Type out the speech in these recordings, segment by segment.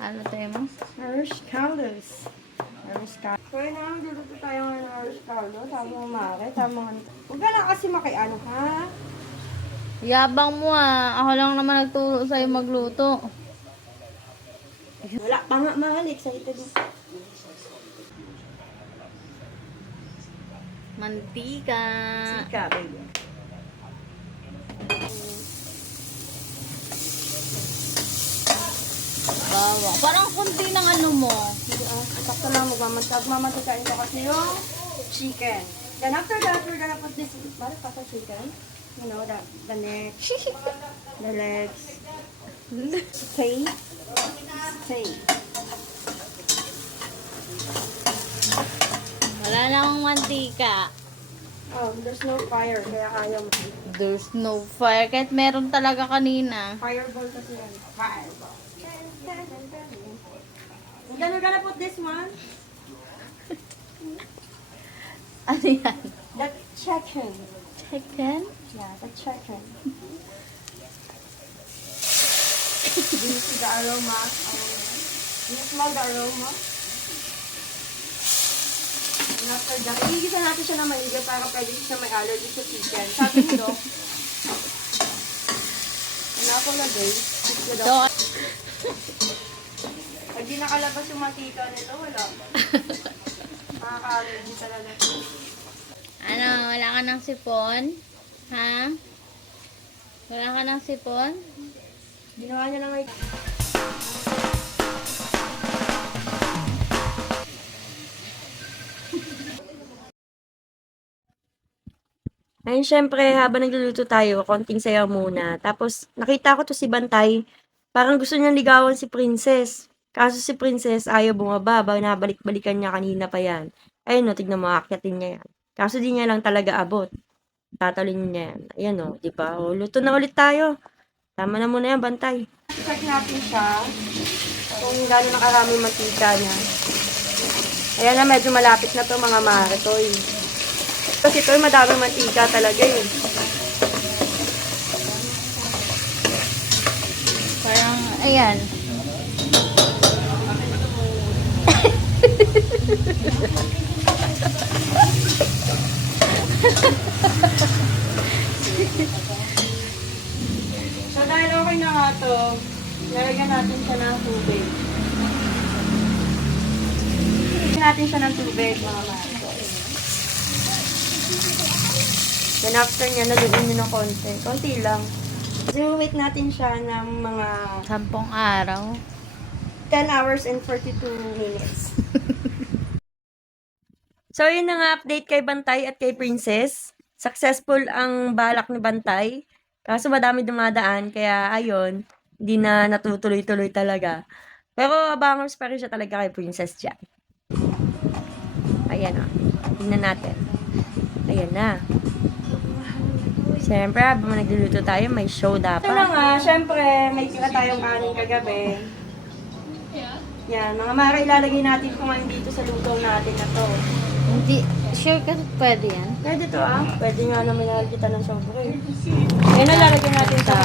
Ano tayo mo? Irish caldos. Irish caldos. So, yun na, luluto tayo ng Irish caldos. Tama mo, Mare. Tama nga. Huwag ka na kasi makiano, ha? Yabang mo ah. Ako lang naman nagturo sa'yo magluto. Wala pa nga, mahal. Excited. Mantika. Sika, baby. Bawa. Parang kunti ng ano mo. Sakto lang, magmamatikain ko kasi yung chicken. Then after that, we're gonna put this, Mare, pasa chicken. You know, the neck, the legs. Stay. Wala na akong mantika. Oh, there's no fire, kaya kaya mo. There's no fire. Kahit meron talaga kanina. Fireball kasi yan. Fireball. Then we're gonna put this one. Ano yan? The chicken. Chicken? Yeah, the chicken. Do you see the aroma? Do you smell the aroma? And after that, igigisa natin siya na maigi para pwede siya may allergy sa chicken. Sabi ni Doc. Ano ako na guys? So, Pag di nakalabas yung matika nito, wala. Makaka-allergy talaga. ano, wala ka ng sipon? Ha? Wala ka ng sipon? Ginawa niya na may... Ayun, syempre, habang nagluluto tayo, konting sayaw muna. Tapos, nakita ko to si Bantay. Parang gusto niyang ligawan si Princess. Kaso si Princess ayaw bumaba. Nabalik-balikan niya kanina pa yan. Ayun no, tignan mo, akyatin niya yan. Kaso di niya lang talaga abot. Tatalin niya yan. Ayan o, di ba? O, luto na ulit tayo. Tama na muna yan, Bantay. Check natin siya. Kung gano'n na karami mantika niya. Ayan na, medyo malapit na to mga maritoy. Kasi ito, madaming mantika talaga eh. Parang, ayan. So, dahil okay na nga to, lalagyan natin siya ng tubig. Lalagyan natin siya ng tubig, mga maritoy. Then after niya, naluin nyo ng konti. Konti lang. Kasi wait natin siya ng mga 10 araw. 10 hours and 42 minutes. So, yun na nga update kay Bantay at kay Princess. Successful ang balak ni Bantay. Kaso madami dumadaan, kaya ayun, hindi na natutuloy-tuloy talaga. Pero abangers pa rin siya talaga kay Princess dyan. Ayan o. Tingnan natin. Ayan na. Siyempre, habang nagluluto tayo, may show dapat. Ito na nga, siyempre, may tira tayong kanin kagabi. Yan, mga mara, ilalagay natin kung ano dito sa luto natin na to. Hindi, sure ka pwede yan? Pwede to ah. Pwede nga naman nalagyan ng sobre. Ayan na, lalagyan natin sa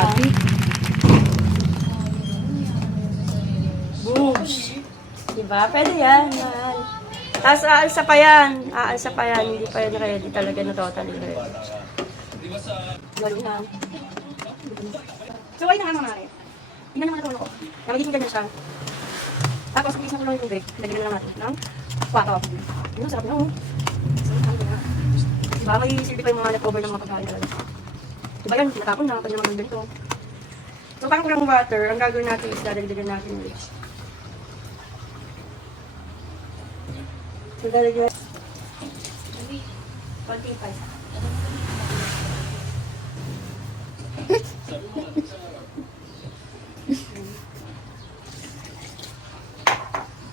Boosh! Diba? Pwede yan. Yan. Tapos aalsa pa yan. Aalsa pa yan. Hindi pa yan ready talaga na totally ready. Galing na. So, ayun na nga mga mare. Tingnan naman ito ko. Na magiging ganyan siya. Tapos, pag-is na ko lang yung tubig. Lagyan na lang natin ng 4. Yun, sarap na oh. Diba, may silbi pa yung mga leftover ng mga pagkain talaga. Diba yan, tinatapon na. Pwede naman ganito. So, parang kulang water. Ang gagawin natin is dadagdagan natin ulit. So, dadagdagan. Konti pa isa.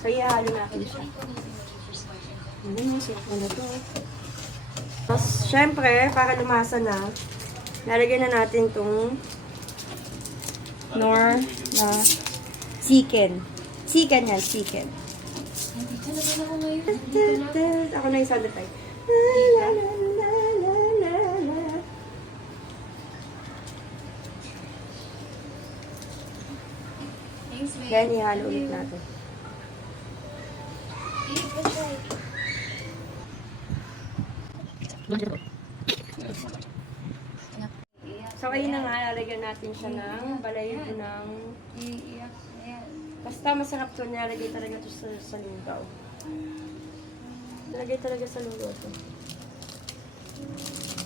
So, ihalo natin siya. Ano, sarap na to. Tapos, syempre, para lumasa na, lalagyan na natin itong nor na chicken. Chicken yan, chicken. Ako na yung sound effect. Then, ihalo ulit natin. So, ayun na nga, lalagyan natin siya ng balayibo ng... Basta masarap to, nilalagay talaga to sa lugaw. Nilagay talaga sa lugaw to.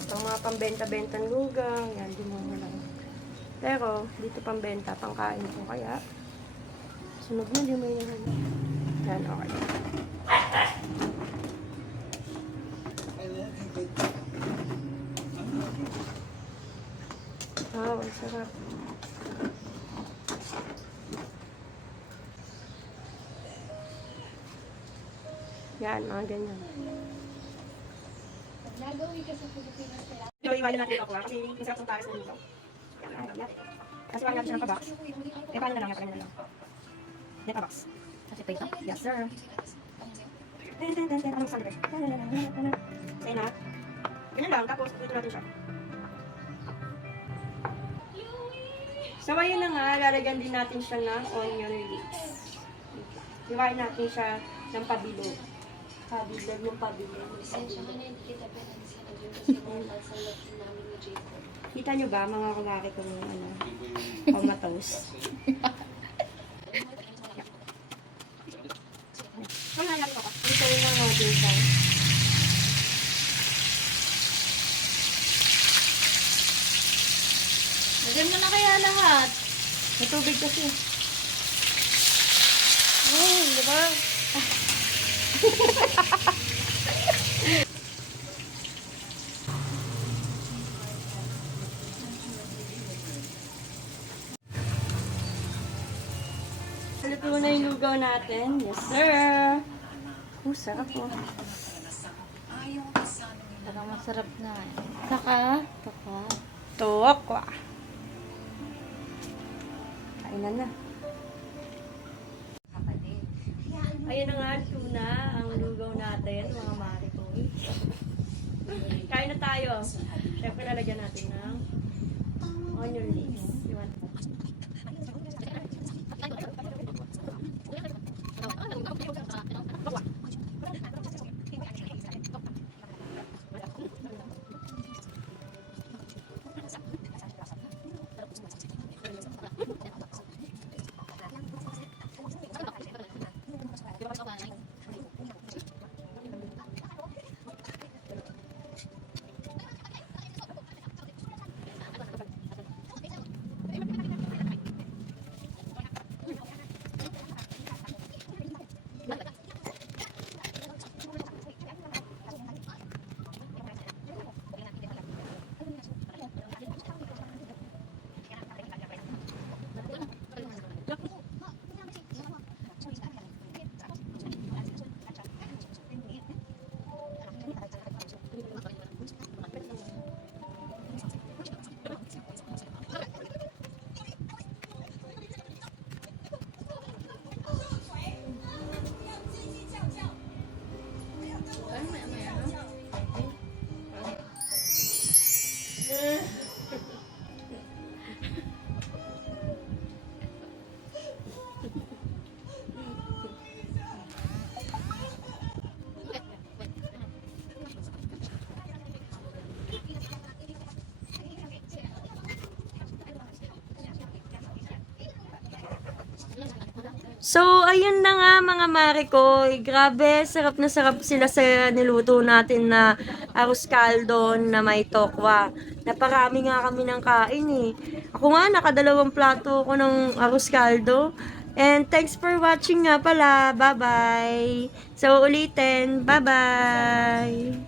Itong mga pambenta-bentang lugaw, yan, di mo lang. Pero, dito pambenta, pangkain ko, kaya sunog na, di mo yan. Yan, okay. Wow, ang sarap. Yan, mga ganyan. Nagawi ka sa Pilipinas kaya. Iwain natin ako kasi masarap ng pares na nito. Yan. Kasi wala natin siya ng kabox. Eh, paano na lang? Paano na lang? May kabox. Kasi pa ito? Yes, sir. Anong sandre? Say na. Ganyan lang. Tapos, dito natin siya. So, ayun na nga. Lalagyan din natin siya ng onion leeks. Iwain natin siya ng pabilog. Pabilog ng pabilog. Pasensya ka na hindi kita pinansin na dun kasi normal sa loob namin ni Jacob. Kita nyo ba, mga kumaki kong comatose? Kaya nga natin ako. Ito yung natin siya. Lagyan mo na kaya lahat. May tubig kasi. Oh, di ba? Luto na yung lugaw natin. Yes, sir! Sarap po. Parang masarap na eh. Saka. Tokwa. Kainan na. Ayan na nga, luto na ang lugaw natin, mga marikoy. Kain na tayo. Siyempre, lalagyan natin ng onion leeks. So, ayun na nga mga marikoy. Grabe, sarap na sarap sila sa niluto natin na arroz caldo na may tokwa. Naparami nga kami ng kain eh. Ako nga, nakadalawang plato ko ng arroz caldo. And thanks for watching nga pala. Bye-bye. So, ulitin. Bye-bye.